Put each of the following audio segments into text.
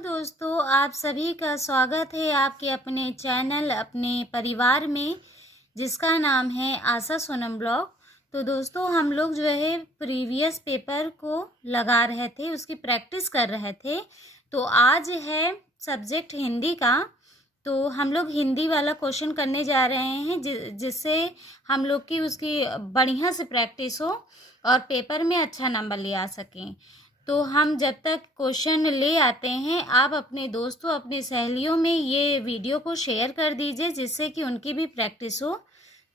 दोस्तों, आप सभी का स्वागत है आपके अपने चैनल अपने परिवार में, जिसका नाम है आशा सोनम ब्लॉग। तो दोस्तों, हम लोग जो है प्रीवियस पेपर को लगा रहे थे, उसकी प्रैक्टिस कर रहे थे। तो आज है सब्जेक्ट हिंदी का। तो हम लोग हिंदी वाला क्वेश्चन करने जा रहे हैं, जिससे हम लोग की उसकी बढ़िया से प्रैक्टिस हो और पेपर में अच्छा नंबर ले आ सकें। तो हम जब तक क्वेश्चन ले आते हैं, आप अपने दोस्तों अपनी सहेलियों में ये वीडियो को शेयर कर दीजिए, जिससे कि उनकी भी प्रैक्टिस हो।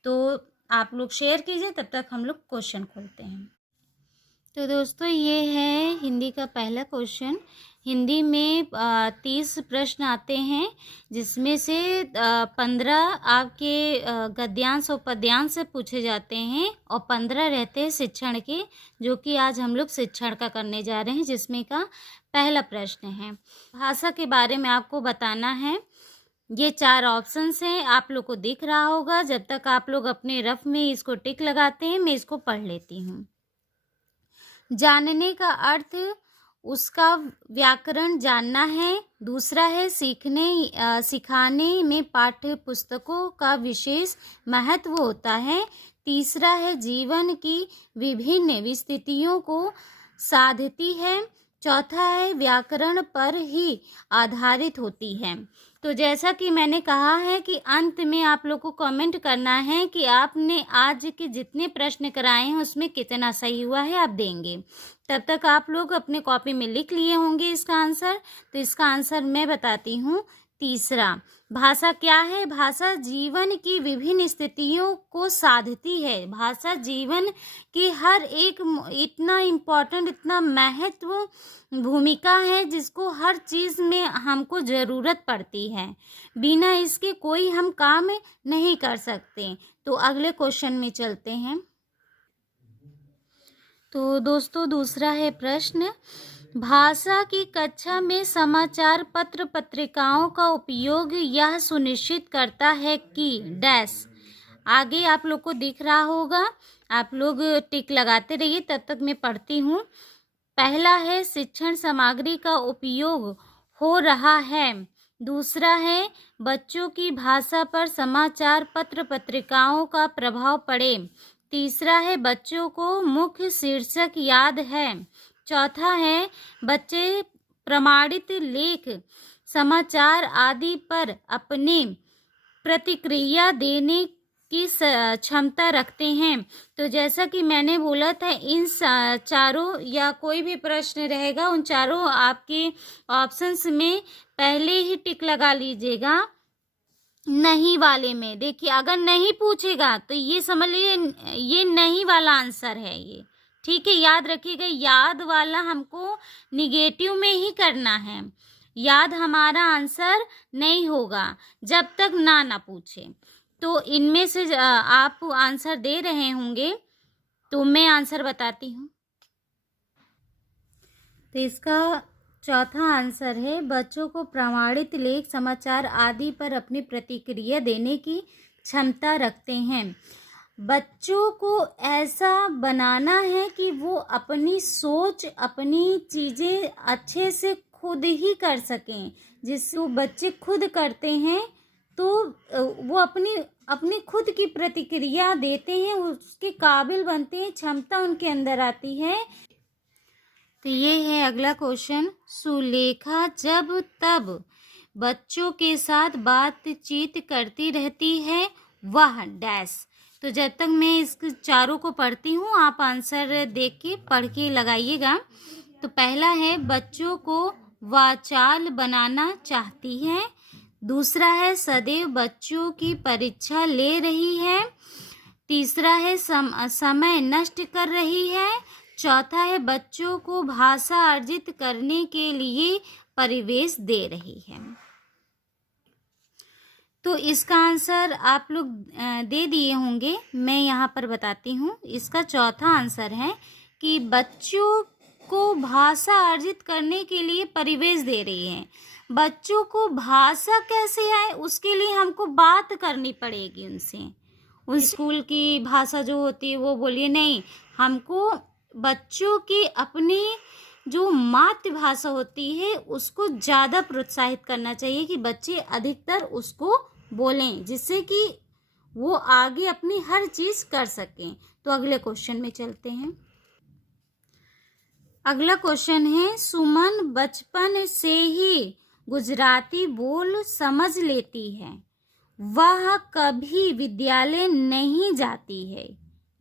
तो आप लोग शेयर कीजिए, तब तक हम लोग क्वेश्चन खोलते हैं। तो दोस्तों, ये है हिंदी का पहला क्वेश्चन। हिंदी में 30 प्रश्न आते हैं, जिसमें से 15 आपके गद्यांश और पद्यांश से पूछे जाते हैं और 15 रहते हैं शिक्षण के, जो कि आज हम लोग शिक्षण का करने जा रहे हैं, जिसमें का पहला प्रश्न है भाषा के बारे में आपको बताना है। ये 4 ऑप्शंस हैं, आप लोग को दिख रहा होगा। जब तक आप लोग अपने रफ में इसको टिक लगाते हैं, मैं इसको पढ़ लेती हूँ। जानने का अर्थ उसका व्याकरण जानना है। दूसरा है सिखाने में पाठ्य पुस्तकों का विशेष महत्व होता है। तीसरा है जीवन की विभिन्न स्थितियों को साधती है। चौथा है व्याकरण पर ही आधारित होती है। तो जैसा कि मैंने कहा है कि अंत में आप लोग को कमेंट करना है कि आपने आज के जितने प्रश्न कराए हैं उसमें कितना सही हुआ है, आप देंगे। तब तक आप लोग अपने कॉपी में लिख लिए होंगे इसका आंसर। तो इसका आंसर मैं बताती हूँ। तीसरा, भाषा क्या है? भाषा जीवन की विभिन्न स्थितियों को साधती है। भाषा जीवन की हर एक इतना इम्पोर्टेंट, इतना महत्व भूमिका है, जिसको हर चीज़ में हमको ज़रूरत पड़ती है। बिना इसके कोई हम काम नहीं कर सकते। तो अगले क्वेश्चन में चलते हैं। तो दोस्तों, दूसरा है प्रश्न, भाषा की कक्षा में समाचार पत्र पत्रिकाओं का उपयोग यह सुनिश्चित करता है कि डैश। आगे आप लोग को दिख रहा होगा, आप लोग टिक लगाते रहिए, तब तक मैं पढ़ती हूँ। पहला है शिक्षण सामग्री का उपयोग हो रहा है। दूसरा है बच्चों की भाषा पर समाचार पत्र पत्रिकाओं का प्रभाव पड़े। तीसरा है बच्चों को मुख्य शीर्षक याद है। चौथा है बच्चे प्रमाणित लेख, समाचार आदि पर अपने प्रतिक्रिया देने की क्षमता रखते हैं। तो जैसा कि मैंने बोला था, इन चारों या कोई भी प्रश्न रहेगा, उन चारों आपके ऑप्शंस में पहले ही टिक लगा लीजिएगा। नहीं वाले में देखिए, अगर नहीं पूछेगा तो ये समझ लीजिए ये नहीं वाला आंसर है ये, ठीक है। याद रखिएगा, याद वाला हमको निगेटिव में ही करना है। याद हमारा आंसर नहीं होगा जब तक ना पूछे। तो इनमें से आप आंसर दे रहे होंगे, तो मैं आंसर बताती हूँ। तो इसका चौथा आंसर है बच्चों को प्रमाणित लेख, समाचार आदि पर अपनी प्रतिक्रिया देने की क्षमता रखते हैं। बच्चों को ऐसा बनाना है कि वो अपनी सोच, अपनी चीज़ें अच्छे से खुद ही कर सकें। जिससे वो बच्चे खुद करते हैं तो वो अपनी खुद की प्रतिक्रिया देते हैं, उसके काबिल बनते हैं, क्षमता उनके अंदर आती है। तो ये है अगला क्वेश्चन। सुलेखा जब तब बच्चों के साथ बातचीत करती रहती है, वह डैश। तो जब तक मैं इस चारों को पढ़ती हूँ, आप आंसर देख के पढ़ के लगाइएगा। तो पहला है बच्चों को वाचाल बनाना चाहती है। दूसरा है सदैव बच्चों की परीक्षा ले रही है। तीसरा है समय नष्ट कर रही है। चौथा है बच्चों को भाषा अर्जित करने के लिए परिवेश दे रही है। तो इसका आंसर आप लोग दे दिए होंगे, मैं यहाँ पर बताती हूँ। इसका चौथा आंसर है कि बच्चों को भाषा अर्जित करने के लिए परिवेश दे रही है। बच्चों को भाषा कैसे आए, उसके लिए हमको बात करनी पड़ेगी उनसे। उन स्कूल की भाषा जो होती है वो बोलिए नहीं, हमको बच्चों की अपनी जो मातृभाषा होती है उसको ज़्यादा प्रोत्साहित करना चाहिए कि बच्चे अधिकतर उसको बोलें, जिससे कि वो आगे अपनी हर चीज़ कर सकें। तो अगले क्वेश्चन में चलते हैं। अगला क्वेश्चन है, सुमन बचपन से ही गुजराती बोल समझ लेती है, वह कभी विद्यालय नहीं जाती है,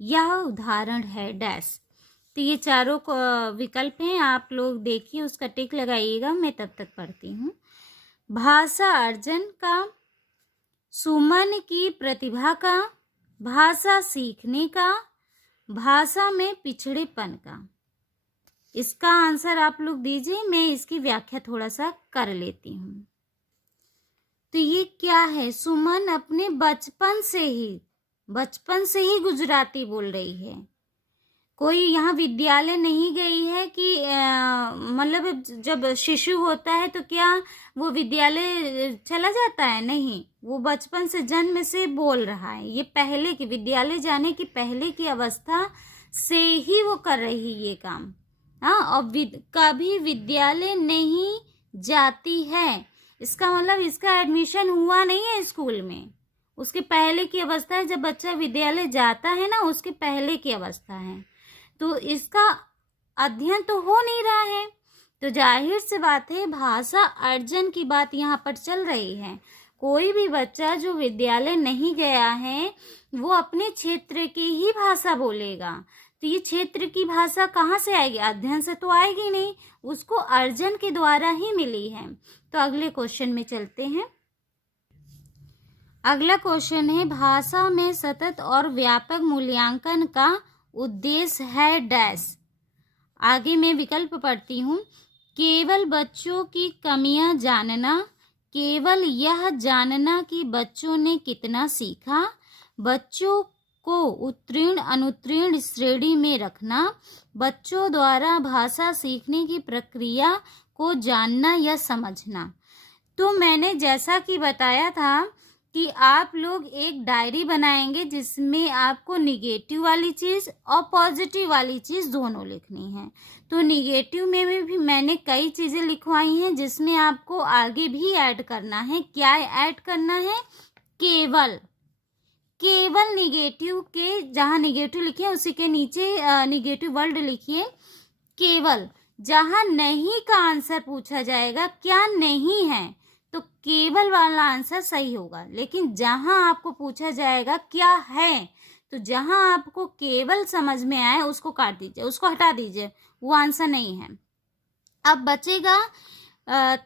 यह उदाहरण है डैश। तो ये चारों विकल्प हैं, आप लोग देखिए, उसका टिक लगाइएगा, मैं तब तक पढ़ती हूँ। भाषा अर्जन का, सुमन की प्रतिभा का, भाषा सीखने का, भाषा में पिछड़ेपन का। इसका आंसर आप लोग दीजिए, मैं इसकी व्याख्या थोड़ा सा कर लेती हूँ। तो ये क्या है, सुमन अपने बचपन से ही गुजराती बोल रही है। कोई यहाँ विद्यालय नहीं गई है कि मतलब जब शिशु होता है तो क्या वो विद्यालय चला जाता है? नहीं, वो बचपन से जन्म से बोल रहा है। ये पहले की विद्यालय जाने की पहले की अवस्था से ही वो कर रही ये काम। हाँ, और कभी विद्यालय नहीं जाती है, इसका मतलब इसका एडमिशन हुआ नहीं है स्कूल में, उसके पहले की अवस्था है। जब बच्चा विद्यालय जाता है ना, उसके पहले की अवस्था है, तो इसका अध्ययन तो हो नहीं रहा है। तो जाहिर सी बात है भाषा अर्जन की बात यहाँ पर चल रही है। कोई भी बच्चा जो विद्यालय नहीं गया है वो अपने क्षेत्र की ही भाषा बोलेगा। तो ये क्षेत्र की भाषा कहाँ से आएगी? अध्ययन से तो आएगी नहीं, उसको अर्जन के द्वारा ही मिली है। तो अगले क्वेश्चन में चलते हैं। अगला क्वेश्चन है, भाषा में सतत और व्यापक मूल्यांकन का उद्देश्य है डैश। आगे मैं विकल्प पढ़ती हूँ। केवल बच्चों की कमियां जानना, केवल यह जानना कि बच्चों ने कितना सीखा, बच्चों को उत्तीर्ण अनुत्तीर्ण श्रेणी में रखना, बच्चों द्वारा भाषा सीखने की प्रक्रिया को जानना या समझना। तो मैंने जैसा कि बताया था कि आप लोग एक डायरी बनाएंगे जिसमें आपको निगेटिव वाली चीज़ और पॉजिटिव वाली चीज़ दोनों लिखनी है। तो निगेटिव में भी मैंने कई चीज़ें लिखवाई हैं जिसमें आपको आगे भी ऐड करना है। क्या ऐड करना है? केवल निगेटिव के जहाँ निगेटिव लिखे उसी के नीचे निगेटिव वर्ड लिखिए केवल। जहाँ नहीं का आंसर पूछा जाएगा, क्या नहीं है, तो केवल वाला आंसर सही होगा। लेकिन जहां आपको पूछा जाएगा क्या है, तो जहां आपको केवल समझ में आए उसको काट दीजिए, उसको हटा दीजिए, वो आंसर नहीं है। अब बचेगा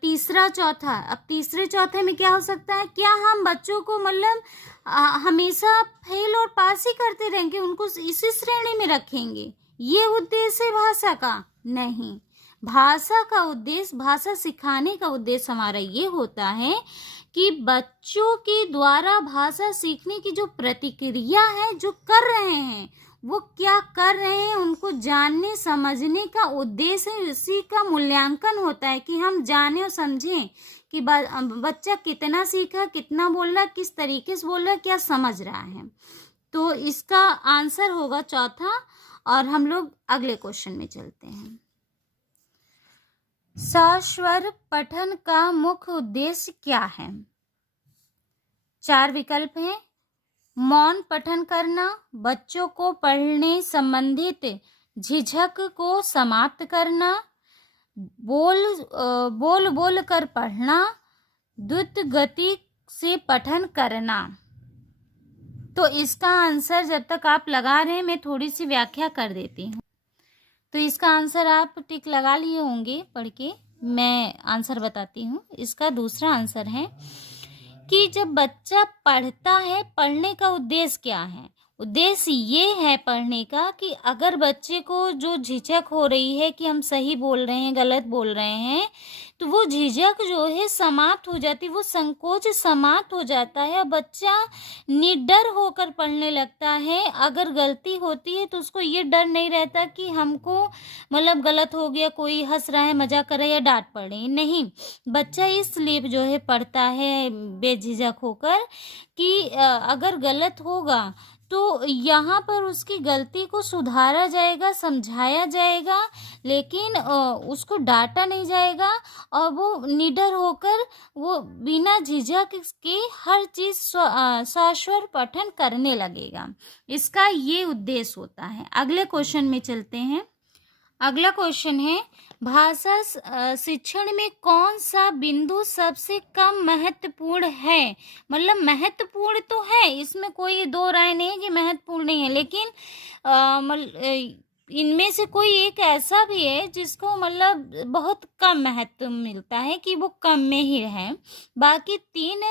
तीसरा चौथा। अब तीसरे चौथे में क्या हो सकता है? क्या हम बच्चों को मतलब हमेशा फेल और पास ही करते रहेंगे, उनको इसी श्रेणी में रखेंगे? ये उद्देश्य है भाषा का? नहीं। भाषा का उद्देश्य, भाषा सिखाने का उद्देश्य हमारा ये होता है कि बच्चों के द्वारा भाषा सीखने की जो प्रतिक्रिया है, जो कर रहे हैं, वो क्या कर रहे हैं, उनको जानने समझने का उद्देश्य है। उसी का मूल्यांकन होता है कि हम जाने और समझें कि बच्चा कितना सीखा, कितना बोल रहा है, किस तरीके से बोल रहा है, क्या समझ रहा है। तो इसका आंसर होगा चौथा। और हम लोग अगले क्वेश्चन में चलते हैं। सस्वर पठन का मुख्य उद्देश्य क्या है? 4 विकल्प हैं। मौन पठन करना, बच्चों को पढ़ने संबंधित झिझक को समाप्त करना, बोल कर पढ़ना, द्रुत गति से पठन करना। तो इसका आंसर जब तक आप लगा रहे हैं मैं थोड़ी सी व्याख्या कर देती हूँ। तो इसका आंसर आप टिक लगा लिए होंगे पढ़ के, मैं आंसर बताती हूँ। इसका दूसरा आंसर है कि जब बच्चा पढ़ता है, पढ़ने का उद्देश्य क्या है? उद्देश्य ये है पढ़ने का कि अगर बच्चे को जो झिझक हो रही है कि हम सही बोल रहे हैं, गलत बोल रहे हैं, तो वो झिझक जो है समाप्त हो जाती है, वो संकोच समाप्त हो जाता है और बच्चा निडर होकर पढ़ने लगता है। अगर गलती होती है तो उसको ये डर नहीं रहता कि हमको मतलब गलत हो गया, कोई हंस रहा है, मजाक कर रहा है या डांट पड़ रही है। नहीं, बच्चा इसलिए जो है पढ़ता है बेझिझक होकर कि अगर गलत होगा तो यहाँ पर उसकी गलती को सुधारा जाएगा, समझाया जाएगा, लेकिन उसको डांटा नहीं जाएगा और वो निडर होकर वो बिना झिझक के हर चीज़ सस्वर पठन करने लगेगा। इसका ये उद्देश्य होता है। अगले क्वेश्चन में चलते हैं। अगला क्वेश्चन है, भाषा शिक्षण में कौन सा बिंदु सबसे कम महत्वपूर्ण है? मतलब महत्वपूर्ण तो है, इसमें कोई दो राय नहीं है कि महत्वपूर्ण नहीं है, लेकिन इनमें से कोई एक ऐसा भी है जिसको मतलब बहुत कम महत्व मिलता है कि वो कम में ही है। बाकी तीन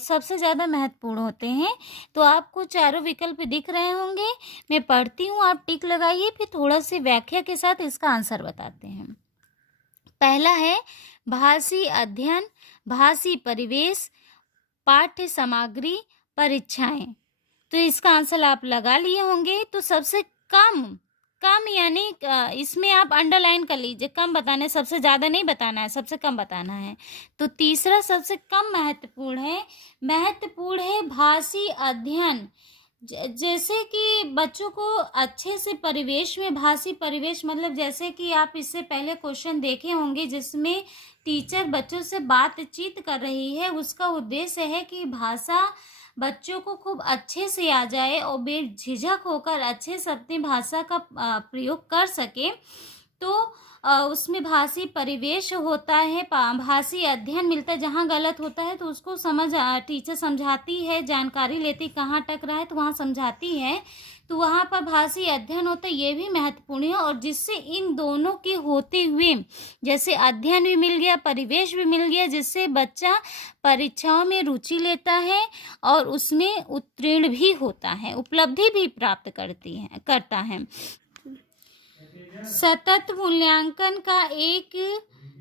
सबसे ज़्यादा महत्वपूर्ण होते हैं। तो आपको चारों विकल्प दिख रहे होंगे, मैं पढ़ती हूँ, आप टिक लगाइए, फिर थोड़ा सी व्याख्या के साथ इसका आंसर बताते हैं। पहला है भाषी अध्ययन, भाषी परिवेश, पाठ्य सामग्री, परीक्षाएं। तो इसका आंसर आप लगा लिए होंगे। तो सबसे कम यानी इसमें आप अंडरलाइन कर लीजिए, कम बताना है, सबसे ज़्यादा नहीं बताना है, सबसे कम बताना है। तो तीसरा सबसे कम महत्वपूर्ण है भाषी अध्ययन। जैसे कि बच्चों को अच्छे से परिवेश में, भाषी परिवेश मतलब जैसे कि आप इससे पहले क्वेश्चन देखे होंगे जिसमें टीचर बच्चों से बातचीत कर रही है, उसका उद्देश्य है कि भाषा बच्चों को खूब अच्छे से आ जाए और बेझिझक होकर अच्छे से अपनी भाषा का प्रयोग कर सके। तो उसमें भाषी परिवेश होता है, भाषी अध्ययन मिलता है। जहाँ गलत होता है तो उसको टीचर समझाती है, जानकारी लेती, कहाँ टक रहा है तो वहाँ समझाती है, तो वहाँ पर भाषी अध्ययन होता है। ये भी महत्वपूर्ण है। और जिससे इन दोनों के होते हुए जैसे अध्ययन भी मिल गया, परिवेश भी मिल गया, जिससे बच्चा परीक्षाओं में रुचि लेता है और उसमें उत्तीर्ण भी होता है, उपलब्धि भी प्राप्त करता है। सतत मूल्यांकन का एक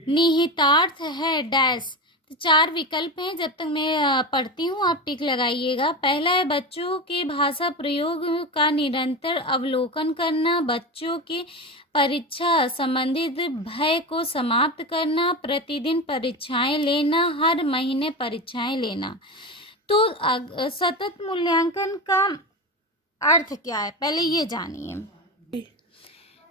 निहितार्थ है डैश। तो चार विकल्प हैं, जब तक मैं पढ़ती हूँ आप टिक लगाइएगा। पहला है बच्चों के भाषा प्रयोग का निरंतर अवलोकन करना, बच्चों के परीक्षा संबंधित भय को समाप्त करना, प्रतिदिन परीक्षाएं लेना, हर महीने परीक्षाएं लेना। तो सतत मूल्यांकन का अर्थ क्या है, पहले ये जानिए।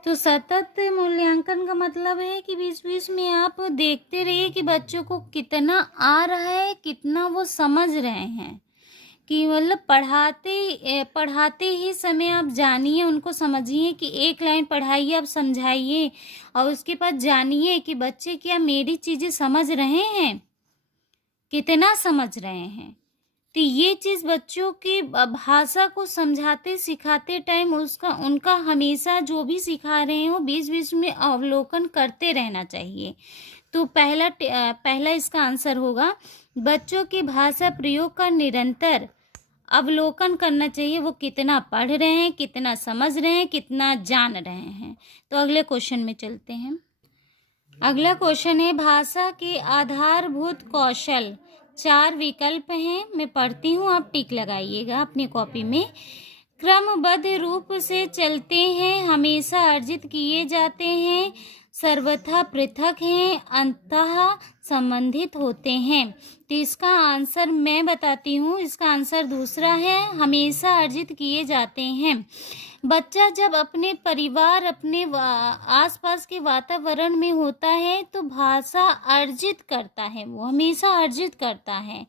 तो सतत मूल्यांकन का मतलब है कि बीच बीच में आप देखते रहिए कि बच्चों को कितना आ रहा है, कितना वो समझ रहे हैं, कि मतलब पढ़ाते ही समय आप जानिए, उनको समझिए कि एक लाइन पढ़ाइए, आप समझाइए और उसके बाद जानिए कि बच्चे क्या मेरी चीज़ें समझ रहे हैं, कितना समझ रहे हैं। तो ये चीज़ बच्चों की भाषा को समझाते सिखाते टाइम उनका हमेशा जो भी सिखा रहे हैं वो बीच बीच में अवलोकन करते रहना चाहिए। तो पहला इसका आंसर होगा बच्चों की भाषा प्रयोग का निरंतर अवलोकन करना चाहिए, वो कितना पढ़ रहे हैं, कितना समझ रहे हैं, कितना जान रहे हैं। तो अगले क्वेश्चन में चलते हैं। अगला क्वेश्चन है भाषा के आधारभूत कौशल। चार विकल्प हैं, मैं पढ़ती हूँ, आप टिक लगाइएगा अपनी कॉपी में। क्रमबद्ध रूप से चलते हैं, हमेशा अर्जित किए जाते हैं, सर्वथा पृथक हैं, अंततः संबंधित होते हैं। तो इसका आंसर मैं बताती हूँ, इसका आंसर दूसरा है, हमेशा अर्जित किए जाते हैं। बच्चा जब अपने परिवार, अपने आसपास के वातावरण में होता है तो भाषा अर्जित करता है, वो हमेशा अर्जित करता है।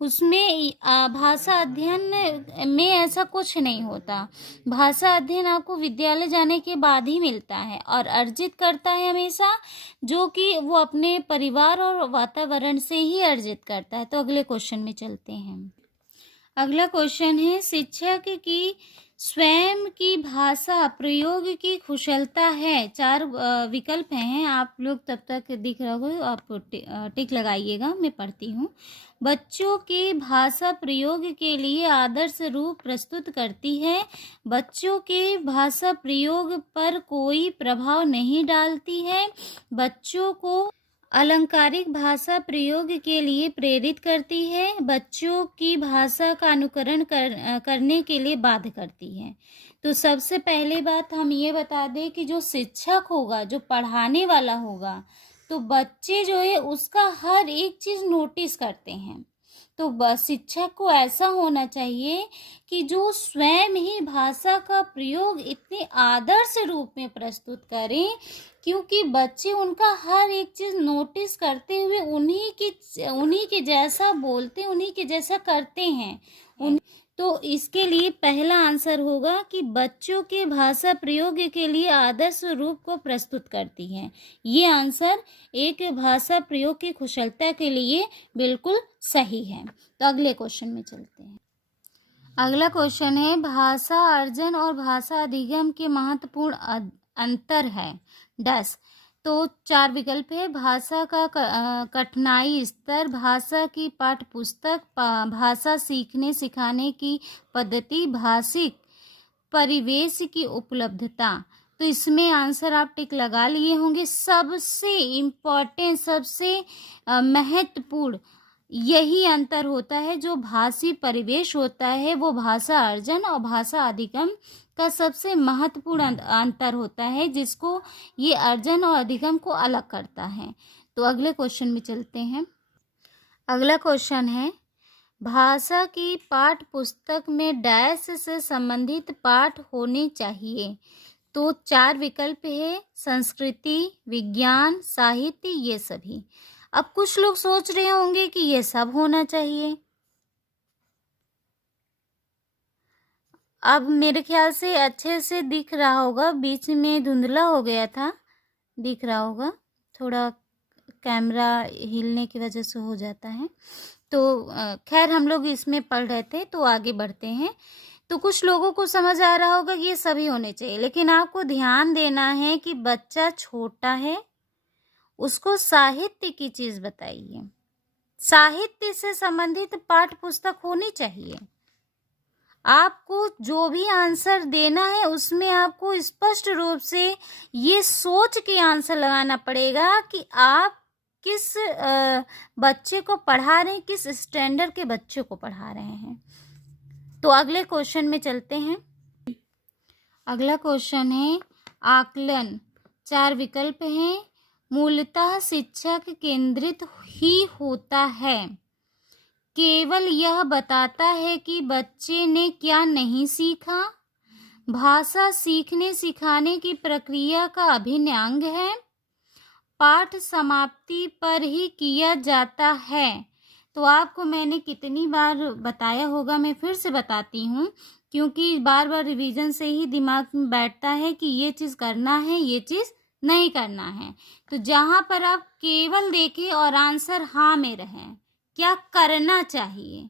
उसमें भाषा अध्ययन में ऐसा कुछ नहीं होता। भाषा अध्ययन आपको विद्यालय जाने के बाद ही मिलता है और अर्जित करता है हमेशा, जो कि वो अपने परिवार और वातावरण से ही अर्जित करता है। तो अगले क्वेश्चन में चलते हैं। अगला क्वेश्चन है शिक्षक की स्वयं की भाषा प्रयोग की कुशलता है। चार विकल्प हैं, आप लोग तब तक दिख रहा हो, आप टिक लगाइएगा, मैं पढ़ती हूँ। बच्चों के भाषा प्रयोग के लिए आदर्श रूप प्रस्तुत करती है, बच्चों के भाषा प्रयोग पर कोई प्रभाव नहीं डालती है, बच्चों को अलंकारिक भाषा प्रयोग के लिए प्रेरित करती है, बच्चों की भाषा का अनुकरण करने के लिए बाध्य करती है। तो सबसे पहले बात हम ये बता दें कि जो शिक्षक होगा, जो पढ़ाने वाला होगा, तो बच्चे जो है उसका हर एक चीज़ नोटिस करते हैं तो शिक्षक को ऐसा होना चाहिए कि जो स्वयं ही भाषा का प्रयोग इतने आदर्श रूप में प्रस्तुत करें, क्योंकि बच्चे उनका हर एक चीज़ नोटिस करते हुए उन्हीं के जैसा बोलते, उन्हीं के जैसा करते हैं। तो इसके लिए पहला आंसर होगा कि बच्चों के भाषा प्रयोग के लिए आदर्श रूप को प्रस्तुत करती है। ये आंसर एक भाषा प्रयोग की कुशलता के लिए बिल्कुल सही है। तो अगले क्वेश्चन में चलते हैं। अगला क्वेश्चन है, भाषा अर्जन और भाषा अधिगम के महत्वपूर्ण अंतर है डैश। तो 4 विकल्प है। भाषा का कठिनाई स्तर, भाषा की पाठ्य पुस्तक, भाषा सीखने सिखाने की पद्धति, भाषिक परिवेश की उपलब्धता। तो इसमें आंसर आप टिक लगा लिए होंगे। सबसे इम्पोर्टेंट, सबसे महत्वपूर्ण यही अंतर होता है। जो भाषी परिवेश होता है वो भाषा अर्जन और भाषा अधिगम का सबसे महत्वपूर्ण अंतर होता है, जिसको ये अर्जन और अधिगम को अलग करता है। तो अगले क्वेश्चन में चलते हैं। अगला क्वेश्चन है, भाषा की पाठ्य पुस्तक में डैश से संबंधित पाठ होने चाहिए। तो 4 विकल्प है, संस्कृति, विज्ञान, साहित्य, ये सभी। अब कुछ लोग सोच रहे होंगे कि ये सब होना चाहिए। अब मेरे ख्याल से अच्छे से दिख रहा होगा, बीच में धुंधला हो गया था, दिख रहा होगा, थोड़ा कैमरा हिलने की वजह से हो जाता है। तो खैर हम लोग इसमें पढ़ रहे थे, तो आगे बढ़ते हैं। तो कुछ लोगों को समझ आ रहा होगा कि ये सभी होने चाहिए, लेकिन आपको ध्यान देना है कि बच्चा छोटा है, उसको साहित्य की चीज़ बताइए। साहित्य से संबंधित पाठ्य पुस्तक होनी चाहिए। आपको जो भी आंसर देना है उसमें आपको स्पष्ट रूप से ये सोच के आंसर लगाना पड़ेगा कि आप किस बच्चे को पढ़ा रहे हैं, किस स्टैंडर्ड के बच्चे को पढ़ा रहे हैं। तो अगले क्वेश्चन में चलते हैं। अगला क्वेश्चन है, आकलन। 4 विकल्प हैं। मूलतः शिक्षक केंद्रित ही होता है, केवल यह बताता है कि बच्चे ने क्या नहीं सीखा, भाषा सीखने सिखाने की प्रक्रिया का अभिन्न अंग है, पाठ समाप्ति पर ही किया जाता है। तो आपको मैंने कितनी बार बताया होगा, मैं फिर से बताती हूँ, क्योंकि बार बार रिवीजन से ही दिमाग में बैठता है कि ये चीज़ करना है, ये चीज़ नहीं करना है। तो जहाँ पर आप केवल देखें और आंसर हाँ में रहे, क्या करना चाहिए,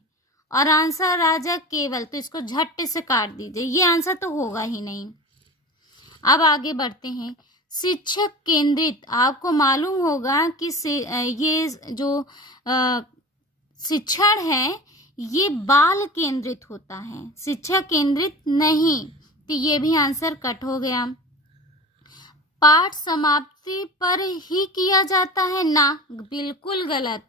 और आंसर आ जाए केवल, तो इसको झट से काट दीजिए, ये आंसर तो होगा ही नहीं। अब आगे बढ़ते हैं। शिक्षक केंद्रित, आपको मालूम होगा कि ये जो शिक्षण है ये बाल केंद्रित होता है, शिक्षक केंद्रित नहीं, तो ये भी आंसर कट हो गया। पाठ समाप्ति पर ही किया जाता है ना, बिल्कुल गलत।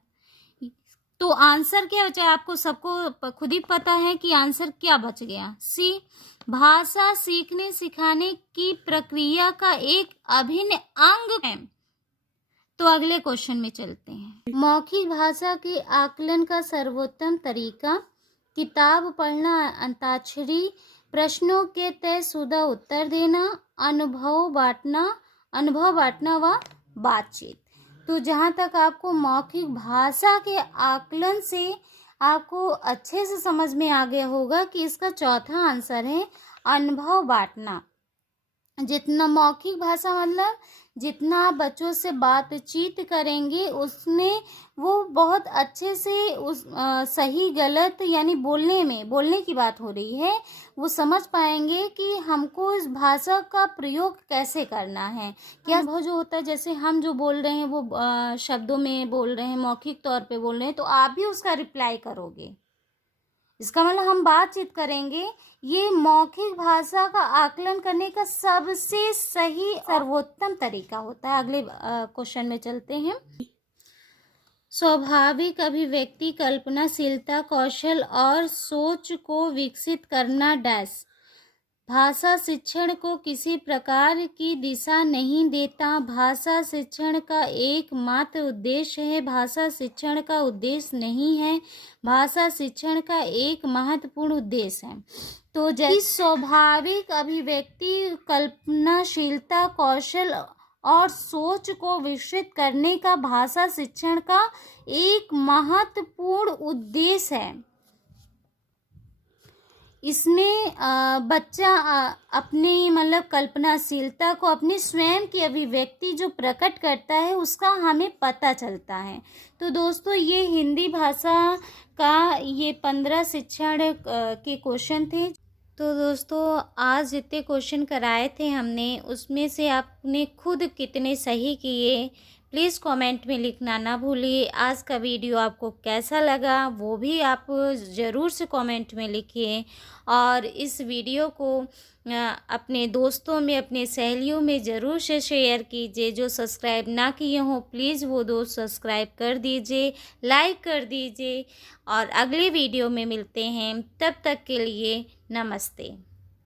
तो आंसर क्या बचा, आपको सबको खुद ही पता है कि आंसर क्या बच गया। सी, भाषा सीखने सिखाने की प्रक्रिया का एक अभिन्न अंग है। तो अगले क्वेश्चन में चलते हैं। मौखिक भाषा के आकलन का सर्वोत्तम तरीका, किताब पढ़ना, अंताक्षरी, प्रश्नों के तयशुदा उत्तर देना, अनुभव बांटना व बातचीत। तो जहाँ तक आपको मौखिक भाषा के आकलन से आपको अच्छे से समझ में आ गया होगा कि इसका चौथा आंसर है अनुभव बांटना। जितना मौखिक भाषा मतलब जितना आप बच्चों से बातचीत करेंगे उसमें वो बहुत अच्छे से उस सही गलत यानी बोलने की बात हो रही है, वो समझ पाएंगे कि हमको इस भाषा का प्रयोग कैसे करना है। क्या वो जो होता है, जैसे हम जो बोल रहे हैं वो शब्दों में बोल रहे हैं, मौखिक तौर पे बोल रहे हैं, तो आप भी उसका रिप्लाई करोगे, इसका मतलब हम बातचीत करेंगे। ये मौखिक भाषा का आकलन करने का सबसे सही सर्वोत्तम तरीका होता है। अगले क्वेश्चन में चलते हैं। स्वाभाविक अभिव्यक्ति, कल्पनाशीलता, कौशल और सोच को विकसित करना डैश। भाषा शिक्षण को किसी प्रकार की दिशा नहीं देता। भाषा शिक्षण का एकमात्र उद्देश्य है। भाषा शिक्षण का उद्देश्य नहीं है। भाषा शिक्षण का एक महत्वपूर्ण उद्देश्य है। तो जैसे स्वाभाविक अभिव्यक्ति, कल्पनाशीलता, कौशल और सोच को विकसित करने का भाषा शिक्षण का एक महत्वपूर्ण उद्देश्य है। इसमें बच्चा अपनी मतलब कल्पनाशीलता को, अपनी स्वयं की अभिव्यक्ति जो प्रकट करता है उसका हमें पता चलता है। तो दोस्तों ये हिंदी भाषा का ये 15 शिक्षण के क्वेश्चन थे। तो दोस्तों आज जितने क्वेश्चन कराए थे हमने, उसमें से आपने खुद कितने सही किए प्लीज़ कमेंट में लिखना ना भूलिए। आज का वीडियो आपको कैसा लगा वो भी आप ज़रूर से कमेंट में लिखिए, और इस वीडियो को अपने दोस्तों में, अपने सहेलियों में ज़रूर से शेयर कीजिए। जो सब्सक्राइब ना किए हों प्लीज़ वो दोस्त सब्सक्राइब कर दीजिए, लाइक कर दीजिए, और अगले वीडियो में मिलते हैं। तब तक के लिए नमस्ते।